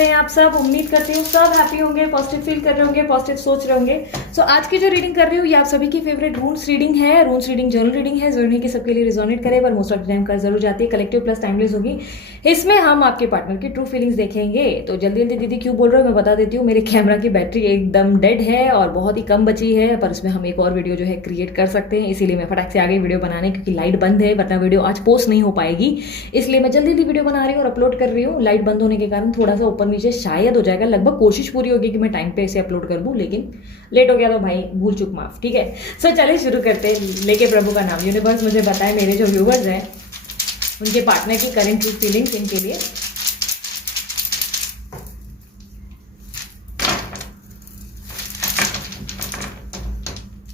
कैसे हैं आप सब? उम्मीद करती हूँ सब हैप्पी होंगे, पॉजिटिव फील कर रहे होंगे, पॉजिटिव सोच रहे होंगे। सो आज की जो रीडिंग कर रही हूँ ये आप सभी की फेवरेट रून्स रीडिंग है। रून्स रीडिंग जनरल रीडिंग है, जरूरी नहीं कि सबके लिए रिजोनेट करे, पर मोस्ट ऑफ द टाइम कर जरूर जाती है। कलेक्टिव प्लस टाइमलेस होगी। इसमें हम आपके पार्टनर की ट्रू फीलिंग्स देखेंगे। तो जल्दी जल्दी दीदी क्यों बोल रहे हो मैं बता देती हूँ। मेरे कैमरा की बैटरी एकदम डेड है और बहुत ही कम बची है, पर उसमें हम एक और वीडियो जो है क्रिएट कर सकते हैं, इसीलिए मैं फटाक से आ गई वीडियो बनाने, क्योंकि लाइट बंद है वरना वीडियो आज पोस्ट नहीं हो पाएगी। इसलिए मैं जल्दी जल्दी वीडियो बना रही हूँ और अपलोड कर रही हूँ। लाइट बंद होने के कारण थोड़ा सा ऊपर नीचे शायद हो जाएगा, लगभग कोशिश पूरी होगी कि मैं टाइम पे इसे अपलोड कर दूं, लेकिन लेट हो गया तो भाई भूल चूक माफ, ठीक है। सो चलिए शुरू करते हैं। लेके प्रभु का नाम। यूनिवर्स मुझे बताए मेरे जो व्यूवर्स हैं उनके पार्टनर की करंट ट्रू फीलिंग्स इनके लिए।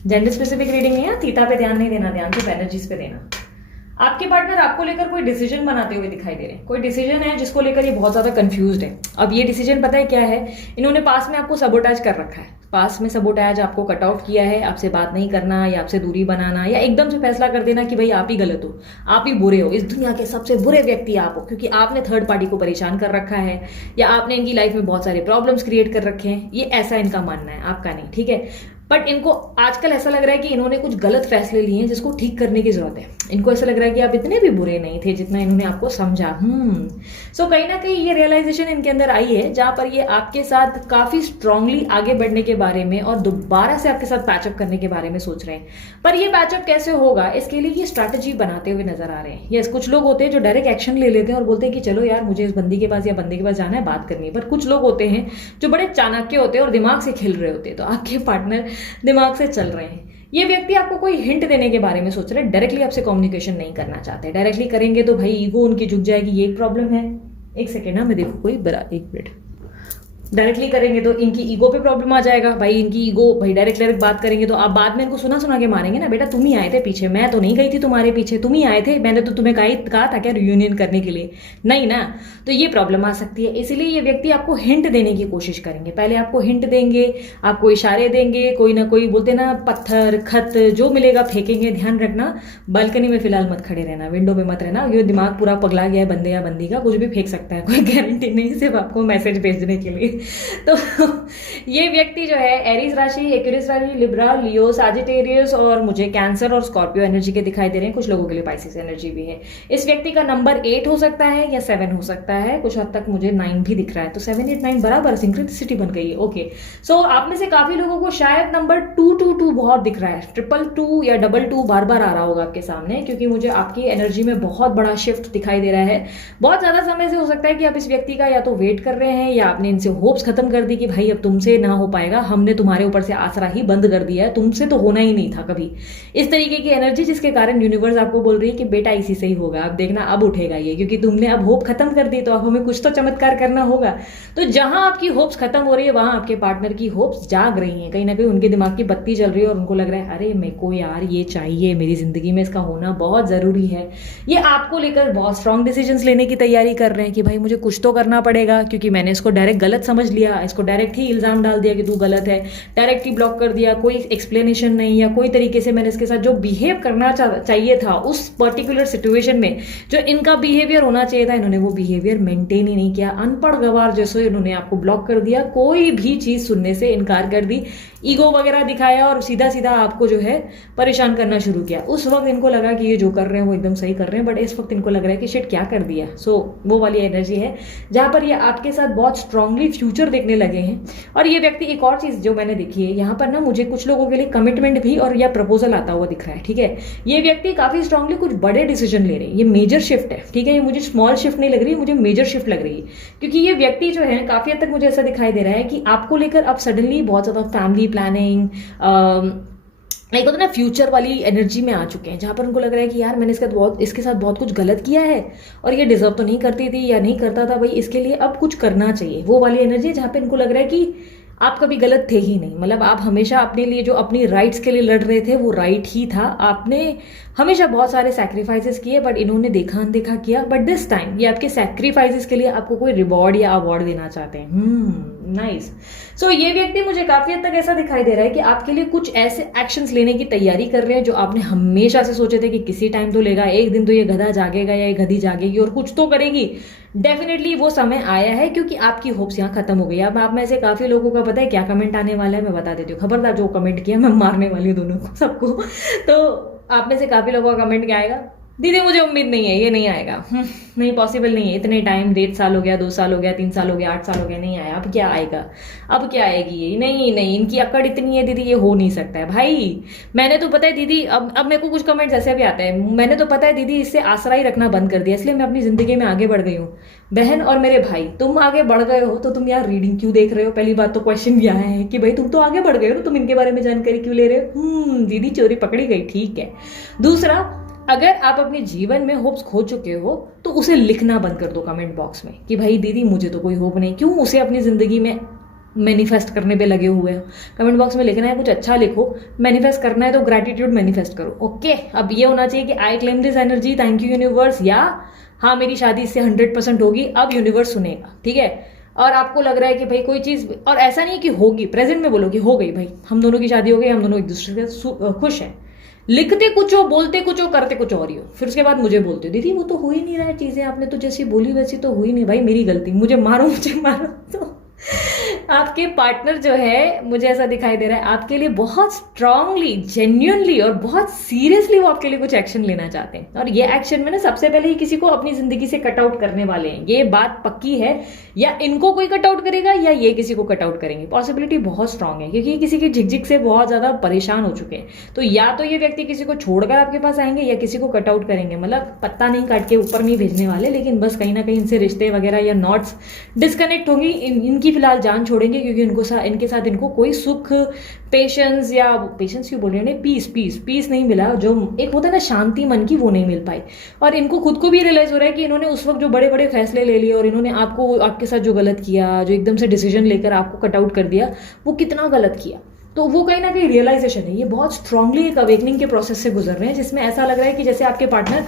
जेंडर स्पेसिफिक रीडिंग नहीं है, थीटा पे ध्यान नहीं देना, ध्यान सिर्फ एनर्जीज पे देना। आपके पार्टनर आपको लेकर कोई डिसीजन बनाते हुए दिखाई दे रहे हैं। कोई डिसीजन है जिसको लेकर ये बहुत ज्यादा कंफ्यूज्ड है। अब ये डिसीजन पता है क्या है, इन्होंने पास में आपको सबोटाज कर रखा है। पास में सबोटाज आपको कट आउट किया है, आपसे बात नहीं करना या आपसे दूरी बनाना या एकदम से फैसला कर देना कि भाई आप ही गलत हो, आप ही बुरे हो, इस दुनिया के सबसे बुरे व्यक्ति आप हो, क्योंकि आपने थर्ड पार्टी को परेशान कर रखा है या आपने इनकी लाइफ में बहुत सारे प्रॉब्लम्स क्रिएट कर रखे हैं। ये ऐसा इनका मानना है, आपका नहीं, ठीक है। बट इनको आजकल ऐसा लग रहा है कि इन्होंने कुछ गलत फैसले लिए हैं जिसको ठीक करने की जरूरत है। इनको ऐसा लग रहा है कि आप इतने भी बुरे नहीं थे जितना इन्होंने आपको समझा। सो कहीं ना कहीं ये रियलाइजेशन इनके अंदर आई है, जहां पर ये आपके साथ काफी स्ट्रांगली आगे बढ़ने के बारे में और दोबारा से आपके साथ पैचअप करने के बारे में सोच रहे हैं। पर ये पैचअप कैसे होगा इसके लिए ये स्ट्रैटेजी बनाते हुए नजर आ रहे हैं। यस, कुछ लोग होते हैं जो डायरेक्ट एक्शन ले लेते हैं और बोलते हैं कि चलो यार मुझे इस बंदी के पास या बंदे के पास जाना है, बात करनी है। पर कुछ लोग होते हैं जो बड़े चाणक्य होते हैं और दिमाग से खेल रहे होते हैं। तो आपके पार्टनर दिमाग से चल रहे हैं। ये व्यक्ति आपको कोई हिंट देने के बारे में सोच रहे हैं, डायरेक्टली आपसे कम्युनिकेशन नहीं करना चाहते। डायरेक्टली करेंगे तो भाई ईगो उनकी झुक जाएगी, ये एक प्रॉब्लम है। एक सेकेंड ना, मैं देखो कोई बड़ा, एक मिनट। डायरेक्टली करेंगे तो इनकी ईगो पे प्रॉब्लम आ जाएगा। भाई इनकी ईगो, भाई डायरेक्ट बात करेंगे तो आप बाद में इनको सुना सुना के मारेंगे ना, बेटा तुम ही आए थे पीछे, मैं तो नहीं गई थी तुम्हारे पीछे, तुम ही आए थे, मैंने तो तुम्हें कहा था क्या रियूनियन करने के लिए, नहीं ना। तो ये प्रॉब्लम आ सकती है। इसीलिए ये व्यक्ति आपको हिंट देने की कोशिश करेंगे। पहले आपको हिंट देंगे, आपको इशारे देंगे, कोई ना कोई बोलते ना पत्थर खत जो मिलेगा फेंकेंगे। ध्यान रखना बालकनी में फिलहाल मत खड़े रहना, विंडो पे मत रहना, ये दिमाग पूरा पगला गया है बंदे या बंदी का, कुछ भी फेंक सकता है, कोई गारंटी नहीं, सिर्फ आपको मैसेज भेजने के लिए। तो ये व्यक्ति जो है एरीज राशि, एक्वेरियस राशि, लिब्रा, लियो, सैजिटेरियस और मुझे कैंसर और स्कॉर्पियो एनर्जी के दिखाई दे रहे हैं। कुछ लोगों के लिए पाइसेस एनर्जी भी है। इस व्यक्ति का नंबर 8 हो सकता है या 7 हो सकता है, कुछ हद तक मुझे 9 भी दिख रहा है। तो 7, 8, 9 बराबर सिंक्रोनिसिटी बन गई है। ओके, सो आप में से काफी लोगों को शायद नंबर 222 बहुत दिख रहा है। 222 या 22 बार बार आ रहा होगा आपके सामने, क्योंकि मुझे आपकी एनर्जी में बहुत बड़ा शिफ्ट दिखाई दे रहा है। बहुत ज्यादा समय से हो सकता है कि आप इस व्यक्ति का या तो वेट कर रहे हैं या आपने इनसे होप्स खत्म कर दी कि भाई अब तुमसे ना हो पाएगा, हमने तुम्हारे ऊपर से आसरा ही बंद कर दिया है, तुमसे तो होना ही नहीं था कभी। इस तरीके की एनर्जी, जिसके कारण यूनिवर्स आपको बोल रही है कि बेटा इसी से ही होगा, अब देखना अब उठेगा ये, क्योंकि तुमने अब होप खत्म कर दी, तो अब हमें कुछ तो चमत्कार करना होगा। तो जहां आपकी होप्स खत्म हो रही है वहां आपके पार्टनर की होप्स जाग रही है। कहीं ना कहीं उनके दिमाग की बत्ती जल रही है और उनको लग रहा है अरे मेरे को यार ये चाहिए, मेरी जिंदगी में इसका होना बहुत जरूरी है। ये आपको लेकर बहुत स्ट्रांग डिसीजंस लेने की तैयारी कर रहे हैं कि भाई मुझे कुछ तो करना पड़ेगा, क्योंकि मैंने इसको डायरेक्ट गलत समझ लिया, इसको डायरेक्ट ही इल्जाम डाल दिया कि तू गलत है, डायरेक्ट ही ब्लॉक कर दिया, कोई एक्सप्लेनेशन नहीं या कोई तरीके से मैंने इसके साथ जो बिहेव करना चाहिए था उस पर्टिकुलर सिचुएशन में जो इनका बिहेवियर होना चाहिए था, इन्होंने वो बिहेवियर मेंटेन ही नहीं किया। अनपढ़ गवार जैसे इन्होंने आपको ब्लॉक कर दिया, कोई भी चीज सुनने से इनकार कर दी, ईगो वगैरह दिखाया और सीधा सीधा आपको जो है परेशान करना शुरू किया। उस वक्त इनको लगा कि ये जो कर रहे हैं वो एकदम सही कर रहे हैं, बट इस वक्त इनको लग रहा है कि शिट क्या कर दिया। सो वो वाली एनर्जी है जहां पर ये आपके साथ बहुत स्ट्रांगली फ्यूचर देखने लगे हैं। और ये व्यक्ति, एक और चीज जो मैंने देखी है यहाँ पर ना, मुझे कुछ लोगों के लिए कमिटमेंट भी और या प्रपोजल आता हुआ दिख रहा है, ठीक है। ये व्यक्ति काफी स्ट्रांगली कुछ बड़े डिसीजन ले रहे हैं। ये मेजर शिफ्ट है, ठीक है। ये मुझे स्मॉल शिफ्ट नहीं लग रही, मुझे मेजर शिफ्ट लग रही है, क्योंकि ये व्यक्ति जो है काफी हद तक मुझे ऐसा दिखाई दे रहा है कि आपको लेकर अब सडनली बहुत ज्यादा फैमिली प्लानिंग, एक होता ना फ्यूचर वाली एनर्जी में आ चुके हैं, जहां पर उनको लग रहा है कि यार मैंने इसके साथ बहुत कुछ गलत किया है और ये डिजर्व तो नहीं करती थी या नहीं करता था, भाई इसके लिए अब कुछ करना चाहिए। वो वाली एनर्जी जहां पे इनको लग रहा है कि आप कभी गलत थे ही नहीं, मतलब आप हमेशा अपने लिए जो अपनी राइट्स के लिए लड़ रहे थे वो राइट ही था। आपने हमेशा बहुत सारे सैक्रिफाइसेस किए, बट इन्होंने देखा अनदेखा किया। बट दिस टाइम ये आपके सैक्रिफाइसेस के लिए आपको कोई रिवॉर्ड या अवार्ड देना चाहते हैं। नाइस। सो ये व्यक्ति मुझे काफी हद तक ऐसा दिखाई दे रहा है कि आपके लिए कुछ ऐसे एक्शंस लेने की तैयारी कर रहे हैं जो आपने हमेशा से सोचे थे कि किसी टाइम तो लेगा, एक दिन तो ये गधा जागेगा या ये गधी जागेगी और कुछ तो करेगी। डेफिनेटली वो समय आया है, क्योंकि आपकी होप्स यहाँ खत्म हो गई। अब आप में से काफी लोगों का पता है क्या कमेंट आने वाला है, मैं बता देती हूँ। खबरदार जो कमेंट किया मैं मारने वाली हूँ दोनों को, सबको। तो आप में से काफी लोगों का कमेंट क्या आएगा, दीदी मुझे उम्मीद नहीं है, ये नहीं आएगा, नहीं पॉसिबल नहीं है, इतने टाइम 1.5 साल हो गया, 2 साल हो गया, 3 साल हो गया, 8 साल हो गया, नहीं आया, अब क्या आएगा, अब क्या आएगी ये, नहीं नहीं इनकी अकड़ इतनी है दीदी, ये हो नहीं सकता है भाई। मैंने तो पता है दीदी, अब मेरे को कुछ कमेंट्स ऐसे भी आते हैं, मैंने तो पता है दीदी इससे आसरा ही रखना बंद कर दिया, इसलिए मैं अपनी जिंदगी में आगे बढ़ गई हूँ। बहन और मेरे भाई, तुम आगे बढ़ गए हो तो तुम यार रीडिंग क्यों देख रहे हो? पहली बात तो क्वेश्चन ये है कि भाई तुम तो आगे बढ़ गए हो, तुम इनके बारे में जानकारी क्यों ले रहे हो? दीदी चोरी पकड़ी गई, ठीक है। दूसरा, अगर आप अपने जीवन में होप्स खो चुके हो तो उसे लिखना बंद कर दो कमेंट बॉक्स में कि भाई दीदी मुझे तो कोई होप नहीं, क्यों उसे अपनी जिंदगी में मैनिफेस्ट करने पे लगे हुए हो। कमेंट बॉक्स में लिखना है कुछ अच्छा लिखो, मैनिफेस्ट करना है तो ग्रैटिट्यूड मैनिफेस्ट करो। ओके, अब ये होना चाहिए कि I claim this energy, thank you universe, या हाँ मेरी शादी इससे 100% होगी, अब यूनिवर्स सुनेगा, ठीक है। और आपको लग रहा है कि भाई कोई चीज, और ऐसा नहीं कि होगी, प्रेजेंट में बोलो कि हो गई भाई, हम दोनों की शादी हो गई, हम दोनों एक दूसरे से खुश हैं। लिखते कुछ हो, बोलते कुछ हो, करते कुछ और ही हो, फिर उसके बाद मुझे बोलते हो दीदी वो तो हो ही नहीं रहा है, चीजें आपने तो जैसी बोली वैसी तो हो ही नहीं। भाई मेरी गलती, मुझे मारो तो आपके पार्टनर जो है, मुझे ऐसा दिखाई दे रहा है, आपके लिए बहुत स्ट्रांगली, जेन्युइनली और बहुत सीरियसली वो आपके लिए कुछ एक्शन लेना चाहते हैं। और ये एक्शन में ना सबसे पहले ही किसी को अपनी जिंदगी से कट आउट करने वाले हैं, ये बात पक्की है। या इनको कोई कट आउट करेगा या ये किसी को कट आउट करेंगे, पॉसिबिलिटी बहुत स्ट्रांग है, क्योंकि किसी की झिकझिक से बहुत ज्यादा परेशान हो चुके हैं। तो या तो ये व्यक्ति किसी को छोड़कर आपके पास आएंगे या किसी को कट आउट करेंगे, मतलब पत्ता नहीं काट के ऊपर नहीं भेजने वाले, लेकिन बस कहीं ना कहीं इनसे रिश्ते वगैरह या नॉट्स डिस्कनेक्ट होंगी, इनकी फिलहाल जान छोड़ेंगे, क्योंकि इनके साथ इनको कोई सुख, पेशेंस, या पेशेंस क्यों बोल रहे हैं, पीस नहीं मिला, जो एक होता है ना शांति मन की, वो नहीं मिल पाई। और इनको खुद को भी रियलाइज हो रहा है कि इन्होंने उस वक्त जो बड़े बड़े फैसले ले लिए और इन्होंने आपके साथ जो गलत किया, जो एकदम से डिसीजन लेकर आपको कट आउट कर दिया, वो कितना गलत किया। तो वो कहीं ना कहीं रियलाइजेशन है, ये बहुत स्ट्रांगली एक अवेकनिंग के प्रोसेस से गुजर रहे हैं, जिसमें ऐसा लग रहा है कि जैसे आपके पार्टनर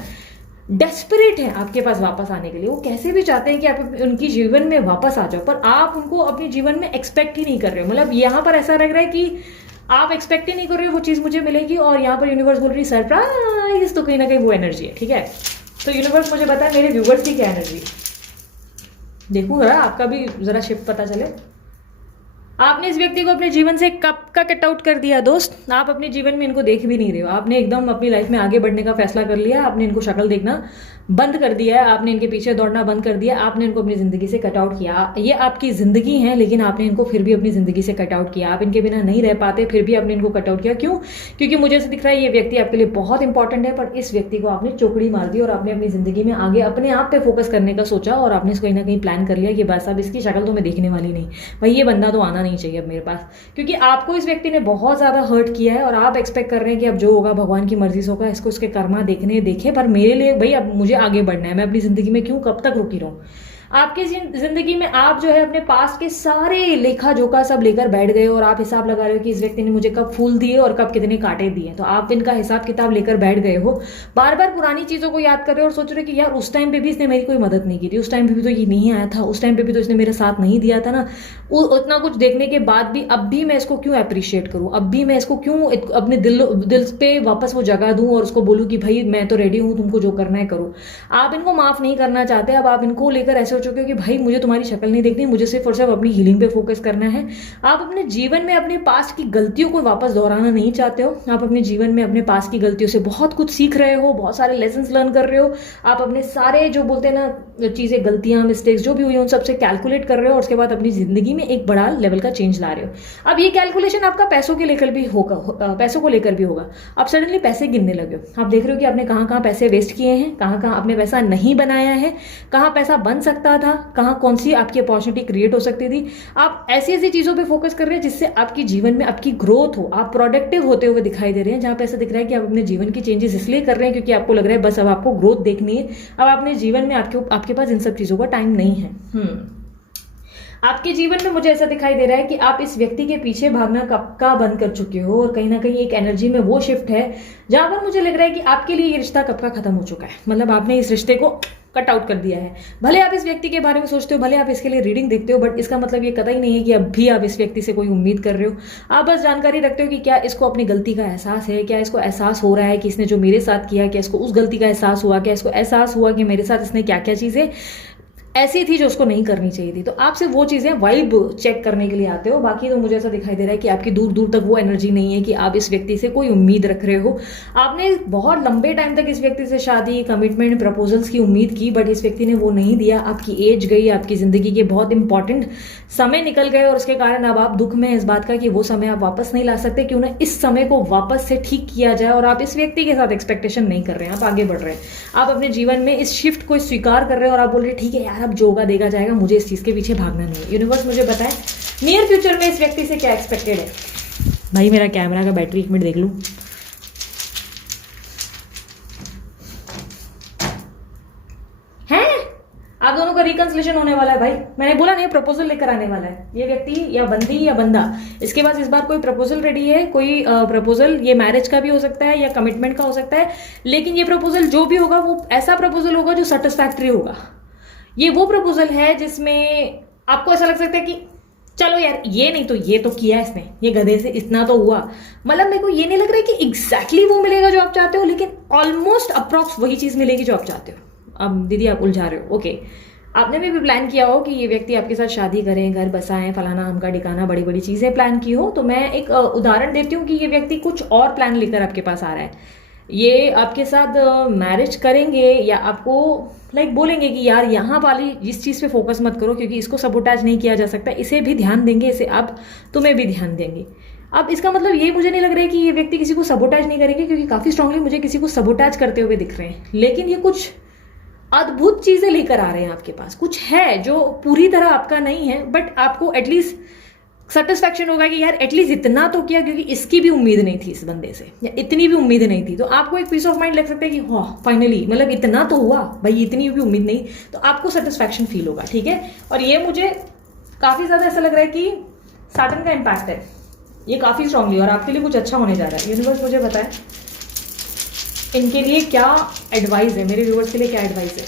डेस्परेट है आपके पास वापस आने के लिए। वो कैसे भी चाहते हैं कि आप उनकी जीवन में वापस आ जाओ, पर आप उनको अपने जीवन में एक्सपेक्ट ही नहीं कर रहे हो। मतलब यहाँ पर ऐसा लग रहा है कि आप एक्सपेक्ट ही नहीं कर रहे हो वो चीज मुझे मिलेगी, और यहाँ पर यूनिवर्स बोल रही है सरप्राइज, तो कहीं ना कहीं वो एनर्जी है, ठीक है। तो यूनिवर्स मुझे बताए मेरे व्यूवर्स की क्या एनर्जी, देखूँ जरा आपका भी जरा शिफ्ट पता चले। आपने इस व्यक्ति को अपने जीवन से कब का कट आउट कर दिया दोस्त, आप अपने जीवन में इनको देख भी नहीं रहे हो, आपने एकदम अपनी लाइफ में आगे बढ़ने का फैसला कर लिया, आपने इनको शक्ल देखना बंद कर दिया है, आपने इनके पीछे दौड़ना बंद कर दिया, आपने इनको अपनी जिंदगी से कट आउट किया। ये आपकी जिंदगी है, लेकिन आपने इनको फिर भी अपनी जिंदगी से कट आउट किया, आप इनके बिना नहीं रह पाते, फिर भी आपने इनको कट आउट किया। क्यों? क्योंकि मुझे ऐसा दिख रहा है ये व्यक्ति आपके लिए बहुत इंपॉर्टेंट है, पर इस व्यक्ति को आपने चौकड़ी मार दी और आपने अपनी जिंदगी में आगे अपने आप पे फोकस करने का सोचा, और आपने कहीं ना कहीं प्लान कर लिया कि बस अब इसकी शक्ल तो मैं देखने वाली नहीं, भाई ये बंदा तो आना नहीं चाहिए अब मेरे पास, क्योंकि आपको इस व्यक्ति ने बहुत ज्यादा हर्ट किया है, और आप एक्सपेक्ट कर रहे हैं कि अब जो होगा भगवान की मर्जी से होगा, इसको उसके कर्मा देखे, पर मेरे लिए भाई अब मुझे आगे बढ़ना है, मैं जिंदगी में क्यों कब तक रुकी रहूं। आपकी जिंदगी में आप जो है अपने पास के सारे लेखा जोखा सब लेकर बैठ गए, और आप हिसाब लगा रहे हो कि इस व्यक्ति ने मुझे कब फूल दिए और कब कितने कांटे दिए, तो आप इनका हिसाब किताब लेकर बैठ गए हो। बार बार पुरानी चीजों को याद कर रहे हो और सोच रहे हो कि यार उस टाइम पे भी इसने मेरी कोई मदद नहीं की थी, उस टाइम पे भी तो ये नहीं आया था, उस टाइम पे भी तो इसने मेरा साथ नहीं दिया था ना, उतना कुछ देखने के बाद भी अब भी मैं इसको क्यों अप्रिशिएट करूं, अब भी मैं इसको क्यों अपने दिल पे वापस वो जगह दूं और उसको बोलूं कि भाई मैं तो रेडी हूं, तुमको जो करना है करो। आप इनको माफ नहीं करना चाहते, अब आप इनको लेकर ऐसे हो चुके हो कि भाई मुझे तुम्हारी शक्ल नहीं देखनी, मुझे सिर्फ और सिर्फ अपनी हीलिंग पे फोकस करना है। आप अपने जीवन में अपने पास्ट की गलतियों को वापस दोहराना नहीं चाहते हो, आप अपने जीवन में अपने पास्ट की गलतियों से बहुत कुछ सीख रहे हो, बहुत सारे लेसन लर्न कर रहे हो, आप अपने सारे जो बोलते हैं ना चीजें, गलतियां, मिस्टेक्स जो भी हुई उन सबसे कैलकुलेट कर रहे हो, और उसके बाद अपनी जिंदगी में एक बड़ा लेवल का चेंज ला रहे हो। अब ये कैलकुलेशन आपका पैसों के लेकर भी होगा, पैसों को लेकर भी होगा। आप सडनली पैसे गिनने लगे हो, आप देख रहे हो कि आपने कहाँ कहाँ पैसे वेस्ट किए हैं, कहाँ कहाँ आपने पैसा नहीं बनाया है, कहाँ पैसा बन सकता था, कहाँ कौन सी आपकी अपॉर्चुनिटी क्रिएट हो सकती थी। आप ऐसी ऐसी चीजों पे फोकस कर रहे हैं जिससे आपकी जीवन में आपकी ग्रोथ हो, आप प्रोडक्टिव होते हुए दिखाई दे रहे हैं। जहां पे ऐसा दिख रहा है कि आप अपने जीवन की चेंजेस इसलिए कर रहे हैं क्योंकि आपको लग रहा है बस अब आपको ग्रोथ देखनी है, अब अपने जीवन में आपके पास इन सब चीजों का टाइम नहीं है। आपके जीवन में मुझे ऐसा दिखाई दे रहा है कि आप इस व्यक्ति के पीछे भागना कब का बंद कर चुके हो, और कहीं ना कहीं एक एनर्जी में वो शिफ्ट है जहां पर मुझे लग रहा है कि आपके लिए ये रिश्ता कब का खत्म हो चुका है। मतलब आपने इस रिश्ते को कट आउट कर दिया है। भले आप इस व्यक्ति के बारे में सोचते हो, भले आप इसके लिए रीडिंग देखते हो, बट इसका मतलब ये कतई नहीं है कि अब भी आप इस व्यक्ति से कोई उम्मीद कर रहे हो। आप बस जानकारी रखते हो कि क्या इसको अपनी गलती का एहसास है, क्या इसको एहसास हो रहा है कि इसने जो मेरे साथ किया, क्या इसको उस गलती का एहसास हुआ, क्या इसको एहसास हुआ कि मेरे साथ इसने क्या क्या चीजें ऐसी थी जो उसको नहीं करनी चाहिए थी। तो आप सिर्फ वो चीज़ें वाइब चेक करने के लिए आते हो। बाकी तो मुझे ऐसा दिखाई दे रहा है कि आपकी दूर दूर तक वो एनर्जी नहीं है कि आप इस व्यक्ति से कोई उम्मीद रख रहे हो। आपने बहुत लंबे टाइम तक इस व्यक्ति से शादी, कमिटमेंट, प्रपोजल्स की उम्मीद की, बट इस व्यक्ति ने वो नहीं दिया। आपकी एज गई, आपकी जिंदगी के बहुत इंपॉर्टेंट समय निकल गए और उसके कारण अब आप दुख में इस बात का कि वो समय आप वापस नहीं ला सकते। क्यों ना इस समय को वापस से ठीक किया जाए, और आप इस व्यक्ति के साथ एक्सपेक्टेशन नहीं कर रहे हैं, आप आगे बढ़ रहे हैं। आप अपने जीवन में इस शिफ्ट को स्वीकार कर रहे हैं और आप बोल रहे हैं ठीक है यार, अब जो होगा देगा जाएगा, मुझे इस चीज के पीछे भागना नहीं है। यूनिवर्स मुझे बताए नियर फ्यूचर में इस व्यक्ति से क्या एक्सपेक्टेड है। भाई मेरा कैमरा का बैटरी 1 मिनट देख लूं। है आप दोनों का रिकंसिलेशन होने वाला है भाई। मैंने बोला नहीं, प्रपोजल लेकर आने वाला है ये व्यक्ति, या बंदी या बंदा। इसके पास इस बार कोई प्रपोजल रेडी है, कोई प्रपोजल, ये मैरिज का भी हो सकता है या कमिटमेंट का हो सकता है। लेकिन ये प्रपोजल जो भी होगा वो ऐसा प्रपोजल होगा जो सेटिस्फैक्टरी होगा। ये वो प्रपोजल है जिसमें आपको ऐसा लग सकता है कि चलो यार ये नहीं तो ये तो किया इसने, ये गधे से इतना तो हुआ। मतलब मेरे को ये नहीं लग रहा है कि एग्जैक्टली वो मिलेगा जो आप चाहते हो, लेकिन ऑलमोस्ट अप्रॉक्स वही चीज मिलेगी जो आप चाहते हो। अब दीदी आप उलझा रहे हो, ओके। आपने भी प्लान किया हो कि ये व्यक्ति आपके साथ शादी करें, घर बसाएं, फलाना हमका ढिकाना, बड़ी बड़ी चीजें प्लान की हो। तो मैं एक उदाहरण देती हूँ कि ये व्यक्ति कुछ और प्लान लेकर आपके पास आ रहा है। ये आपके साथ मैरिज करेंगे या आपको लाइक बोलेंगे कि यार यहाँ वाली इस चीज़ पे फोकस मत करो क्योंकि इसको सबोटाज नहीं किया जा सकता, इसे भी ध्यान देंगे, इसे आप तुम्हें भी ध्यान देंगे। अब इसका मतलब ये मुझे नहीं लग रहा है कि ये व्यक्ति किसी को सबोटाज नहीं करेंगे, क्योंकि काफ़ी स्ट्रांगली मुझे किसी को सबोटाज करते हुए दिख रहे हैं। लेकिन ये कुछ अद्भुत चीज़ें लेकर आ रहे हैं आपके पास। कुछ है जो पूरी तरह आपका नहीं है, बट आपको एटलीस्ट सेटिस्फैक्शन होगा कि यार एटलीस्ट इतना तो किया, क्योंकि इसकी भी उम्मीद नहीं थी इस बंदे से, या इतनी भी उम्मीद नहीं थी। तो आपको एक पीस ऑफ माइंड लग सकता है कि हाँ फाइनली, मतलब इतना तो हुआ भाई, इतनी भी उम्मीद नहीं, तो आपको सेटिस्फैक्शन फील होगा। ठीक है, और ये मुझे काफी ज्यादा ऐसा लग रहा है कि सैटर्न का इम्पैक्ट है ये काफी स्ट्रांगली, और आपके लिए कुछ अच्छा होने जा रहा है। यूनिवर्स मुझे बताए इनके लिए क्या एडवाइस है, मेरे व्यूअर्स के लिए क्या एडवाइस है।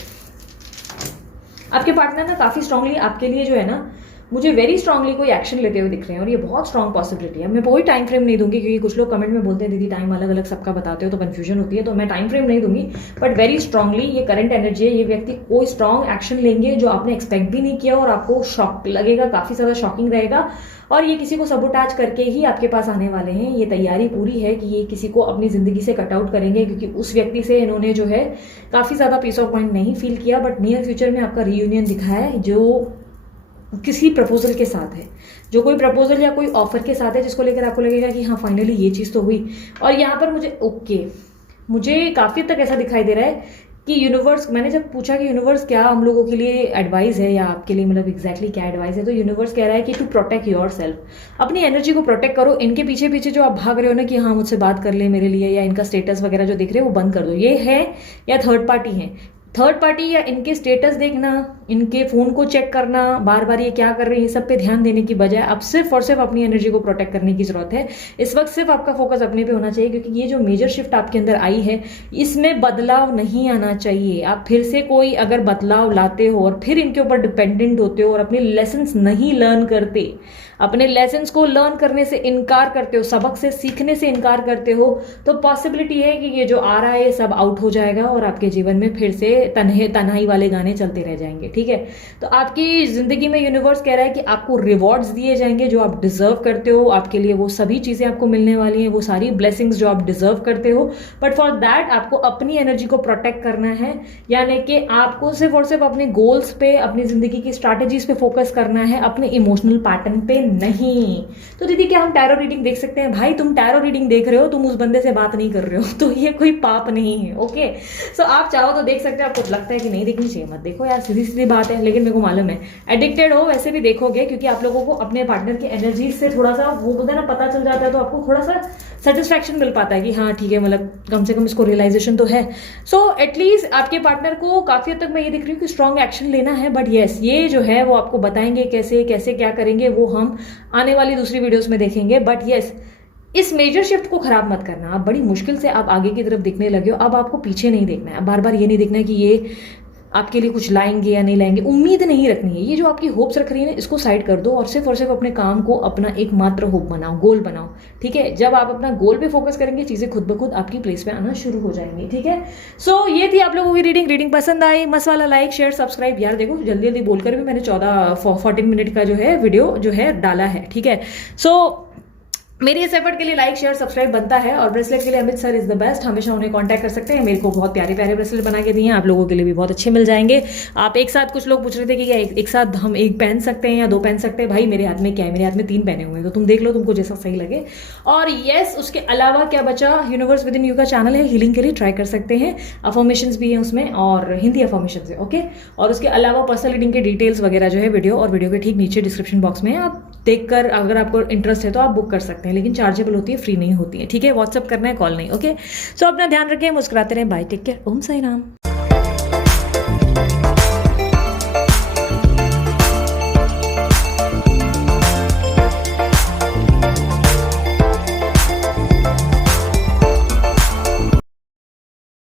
आपके पार्टनर ना काफी स्ट्रांगली आपके लिए जो है ना, मुझे वेरी स्ट्रांगली कोई एक्शन लेते हुए दिख रहे हैं, और ये बहुत स्ट्रांग पॉसिबिलिटी है। मैं कोई टाइम फ्रेम नहीं दूंगी, क्योंकि कुछ लोग कमेंट में बोलते हैं दीदी टाइम अलग अलग सबका बताते हो तो कंफ्यूजन होती है, तो मैं टाइम फ्रेम नहीं दूंगी। बट वेरी स्ट्रांगली ये करंट एनर्जी है, ये व्यक्ति कोई स्ट्रांग एक्शन लेंगे जो आपने एक्सपेक्ट भी नहीं किया, और आपको शॉक लगेगा, काफी ज्यादा शॉकिंग रहेगा। और ये किसी को सबोटाज करके ही आपके पास आने वाले हैं। ये तैयारी पूरी है कि ये किसी को अपनी जिंदगी से कट आउट करेंगे, क्योंकि उस व्यक्ति से इन्होंने जो है काफी ज्यादा पीस ऑफ माइंड नहीं फील किया, बट नियर फ्यूचर में आपका रीयूनियन दिखा है जो किसी प्रपोजल के साथ है, जो कोई प्रपोजल या कोई ऑफर के साथ है, जिसको लेकर आपको लगेगा कि हाँ फाइनली ये चीज़ तो हुई। और यहाँ पर मुझे काफ़ी तक ऐसा दिखाई दे रहा है कि यूनिवर्स, मैंने जब पूछा कि यूनिवर्स क्या हम लोगों के लिए एडवाइस है या आपके लिए मतलब एग्जैक्टली क्या एडवाइस है, तो यूनिवर्स कह रहा है कि टू प्रोटेक्ट योर सेल्फ, अपनी एनर्जी को प्रोटेक्ट करो। इनके पीछे पीछे जो आप भाग रहे हो ना कि हाँ मुझसे बात कर ले मेरे लिए, या इनका स्टेटस वगैरह जो दिख रहे हैं वो बंद कर दो। ये है या थर्ड पार्टी है, थर्ड पार्टी या इनके स्टेटस देखना, इनके फोन को चेक करना, बार बार ये क्या कर रहे हैं, ये सब पे ध्यान देने की बजाय अब सिर्फ और सिर्फ अपनी एनर्जी को प्रोटेक्ट करने की जरूरत है। इस वक्त सिर्फ आपका फोकस अपने पे होना चाहिए, क्योंकि ये जो मेजर शिफ्ट आपके अंदर आई है इसमें बदलाव नहीं आना चाहिए। आप फिर से कोई अगर बदलाव लाते हो और फिर इनके ऊपर डिपेंडेंट होते हो और अपने लेसन्स नहीं लर्न करते, अपने लेसन्स को लर्न करने से इनकार करते हो, सबक से सीखने से इनकार करते हो, तो पॉसिबिलिटी है कि ये जो आ रहा है ये सब आउट हो जाएगा और आपके जीवन में फिर से तन्हाई वाले गाने चलते रह जाएंगे। ठीक है, तो आपकी जिंदगी में यूनिवर्स कह रहा है कि आपको रिवॉर्ड्स दिए जाएंगे जो आप डिजर्व करते हो, आपके लिए वो सभी चीजें आपको मिलने वाली हैं, वो सारी ब्लेसिंग्स जो आप डिजर्व करते हो। बट फॉर दैट आपको अपनी एनर्जी को प्रोटेक्ट करना है, यानी कि आपको सिर्फ और सिर्फ अपने गोल्स पे, अपनी जिंदगी की स्ट्रैटेजीज पे फोकस करना है, अपने इमोशनल पैटर्न पे नहीं। तो दीदी क्या हम टैरो रीडिंग देख सकते हैं? भाई तुम टैरो रीडिंग देख रहे हो, तुम उस बंदे से बात नहीं कर रहे हो, तो ये कोई पाप नहीं है। ओके, सो आप चाहो तो देख सकते हो, आपको लगता है कि नहीं देखनी चाहिए, मत देखो यार, सीधी सीधी बात है। लेकिन मेरे को मालूम है एडिक्टेड हो वैसे भी देखोगे, क्योंकि आप लोगों को अपने पार्टनर की एनर्जी से थोड़ा सा वो बोलते हैं ना पता चल जाता है, तो आपको थोड़ा सा सेटिस्फैक्शन मिल पाता है कि हाँ ठीक है, मतलब कम से कम इसको रियलाइजेशन तो है। सो एटलीस्ट आपके पार्टनर को काफी हद तक मैं ये देख रही हूँ कि स्ट्रॉन्ग एक्शन लेना है। बट येस, ये जो है वो आपको बताएंगे कैसे कैसे क्या करेंगे, वो हम आने वाली दूसरी वीडियोस में देखेंगे। बट यस, इस मेजर शिफ्ट को खराब मत करना। आप बड़ी मुश्किल से आप आगे की तरफ दिखने लगे हो, अब आपको पीछे नहीं देखना है, बार बार ये नहीं देखना है कि ये आपके लिए कुछ लाएंगे या नहीं लाएंगे, उम्मीद नहीं रखनी है। ये जो आपकी होप्स रख रही है ना, इसको साइड कर दो और सिर्फ अपने काम को अपना एकमात्र होप बनाओ, गोल बनाओ, ठीक है। जब आप अपना गोल पे फोकस करेंगे, चीजें खुद ब खुद आपकी प्लेस पे आना शुरू हो जाएंगी, ठीक है। सो ये थी आप लोगों की रीडिंग पसंद आई, मस्त वाला लाइक शेयर सब्सक्राइब। यार देखो जल्दी जल्दी बोलकर भी मैंने 14 मिनट का जो है वीडियो जो है डाला है, ठीक है। सो मेरी इस एफर्ट के लिए लाइक शेयर सब्सक्राइब बनता है। और ब्रेसलेट के लिए Amit sir is the best, हमेशा उन्हें कांटेक्ट कर सकते हैं। मेरे को बहुत प्यारे प्यारे ब्रेसलेट बना के दिए हैं, आप लोगों के लिए भी बहुत अच्छे मिल जाएंगे। आप एक साथ, कुछ लोग पूछ रहे थे कि क्या एक साथ हम एक पहन सकते हैं या 2 पहन सकते हैं। भाई मेरे हाथ में क्या है, मेरे हाथ में 3 पहने हुए हैं, तो तुम देख लो तुमको जैसा सही लगे। और यस, उसके अलावा क्या बचा, यूनिवर्स विद इन यू का चैनल है, हीलिंग के लिए ट्राई कर सकते हैं। अफर्मेशंस भी है उसमें और हिंदी अफर्मेशंस है, ओके। और उसके अलावा पर्सनल रीडिंग के डिटेल्स वगैरह जो है वीडियो के ठीक नीचे डिस्क्रिप्शन बॉक्स में है, आप देखकर अगर आपको इंटरेस्ट है तो आप बुक कर सकते हैं, लेकिन चार्जेबल होती है, फ्री नहीं होती है, ठीक है। व्हाट्सअप करना है, कॉल नहीं, ओके। सो अपना ध्यान रखें, मुस्कुराते रहें, बाय, टेक केयर, ओम साई राम।